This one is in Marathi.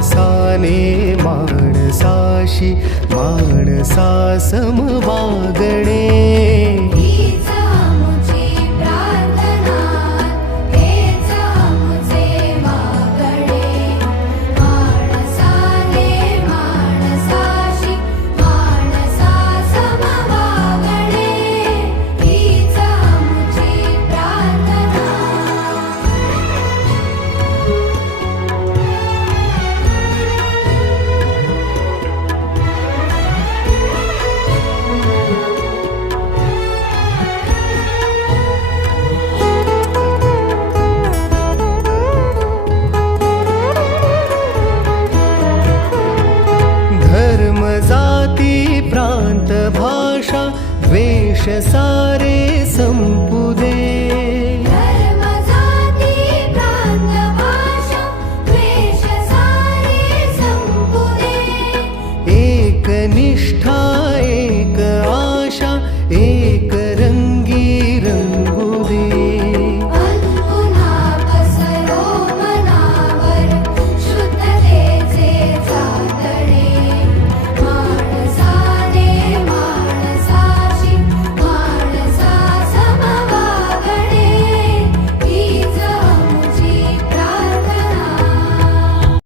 माणसाने माणसाशी माणसा सम वागणे प्रांत भाषा द्वेष सारे संपुदे धर्म जाती प्रांत भाषा द्वेष सारे संपुदे एक निष्ठा एक आशा एक